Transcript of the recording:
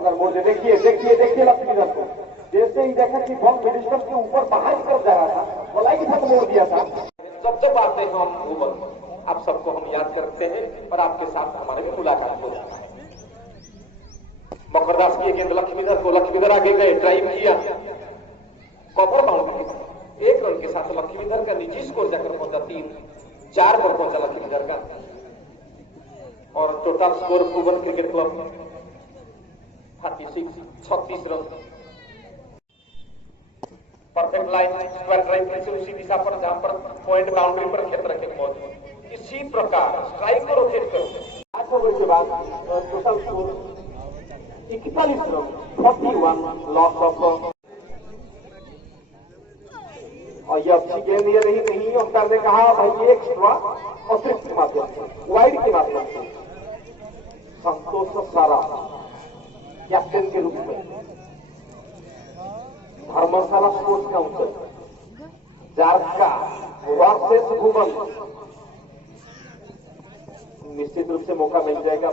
मोड़ देखिए देखिए देखिए लक्ष्मीधर को, जैसे ही देखा कि बॉल मिडिस्टर के ऊपर बाहर की तरफ जा रहा था, गोलाई के साथ मोड़ दिया था। जब आते हैं हम घूमन, आप सबको हम याद करते हैं और आपके साथ हमारे में मुलाकात हो जाता है। मकरदास की गेंद लक्ष्मीधर को, लक्ष्मीधर आगे गए, ड्राइव किया, कॉपर बाउंड्री, 1 रन के साथ लक्ष्मीधर का निजी स्कोर जाकर पहुंचा 3-4 पर पहुंचा लक्ष्मीधर का, और total score Bhuvan cricket club 36 run. Perfect line square drive से उसी दिशा पर जहां पर पॉइंट बाउंड्री पर क्षेत्र के मौजूद, इसी प्रकार स्ट्राइक को रोटेट करो। 8 ओवर के बाद total score 41 run, 41 loss of. और ये अच्छी गेंद ये नहीं, अंपायर ने कहा भाई एक एक्स्ट्रा अतिरिक्त के माध्यम से, वाइड के माध्यम से संतोष सारा कैप्टन के रूप में धर्मशाला स्पोर्ट्स काउंसिल जारका वर्सेस भुवन, निश्चित रूप से मौका मिल जाएगा।